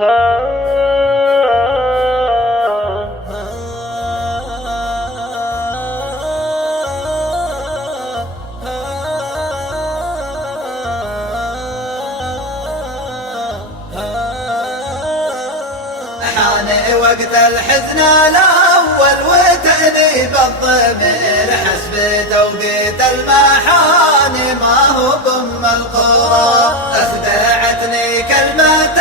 حان وقت الحزن الأول وتأنيب الضمير، حسب توقيت المحاني ما هو بأم القرى. أخدعتني كلمة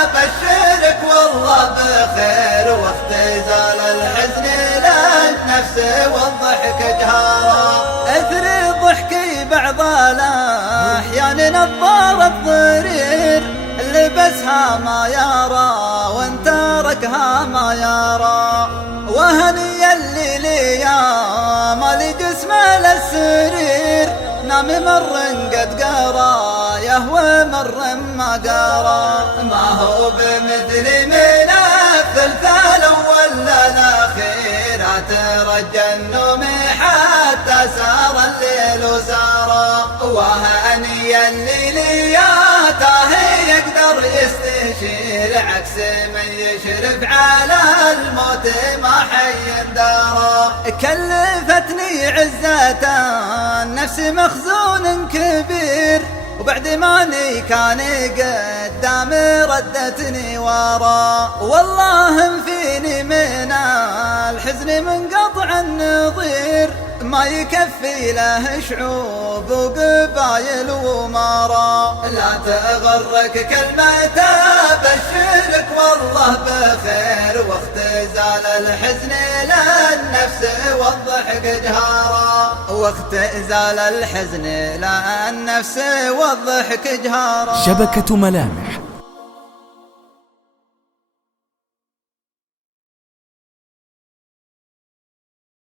أبشرك والله بخير، واختزال الحزن للنفس والضحك جهارا. أثري ضحكي بعض الأحيان نظار الضرير، لبسها ما يرى وان تركها ما يرى. وهني اللي ليا مالي جسمه للسرير، نام مر قد قرا يهوى مر ما قرا. ما هو بمثل من الثلث الأول للأخير، أترجى النوم حتى سار الليل وسارا. وهني اللي ليا يقدر يستشير، عكس من يشرف على الموت ما حي دارا. كلفتني عزة النفس مخزون كبير، وبعد ماني كان قدام ردتني ورا. والله فيني من الحزن من قطع النظير، ما يكفي له شعوب وقبايل ومارا. لا تغرك كلمة أبشرك والله بخير، واختزال الحزن للنفس والضحك جهارا. واختزال الحزن للنفس والضحك جهارا. شبكة ملامح